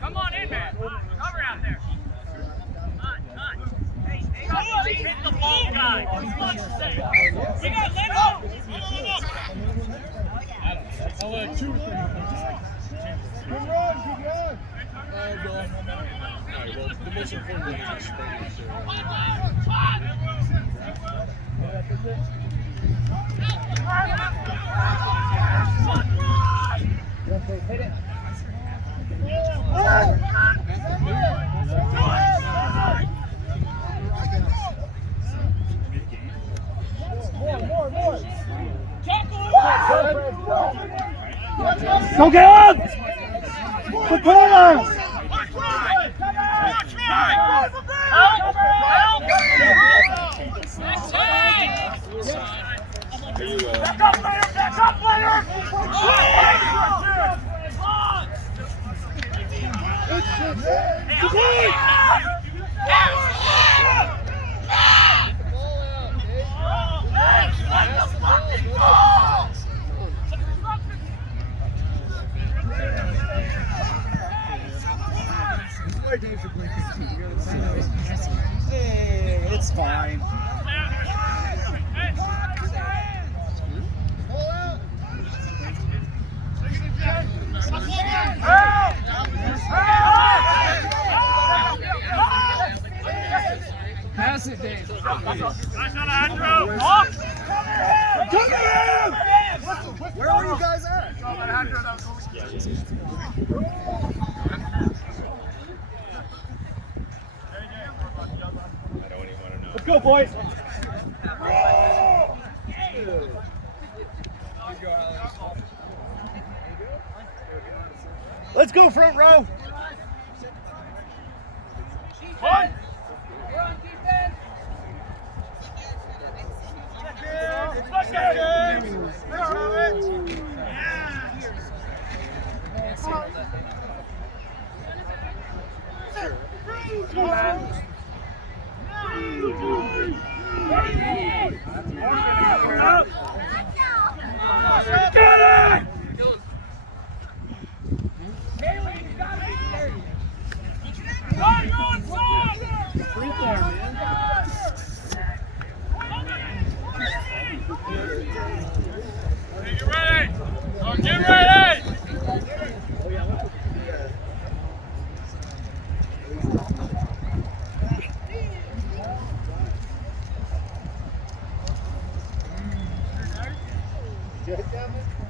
Come on in, man. Cover out there. Hey, hit the ball, guy. What's much to say? We got Littleton. I'll let 2 or 3. Good run, good run. Alright, well, the most important thing is exposure. Hit it. More. Go get him! Support us! Back up, player! Hey, it's fine. Pass it, Dave. Where are you guys at? Let's go, boys. Let's go, front row. One. We're on defense. Get ready! Get it, Kevin.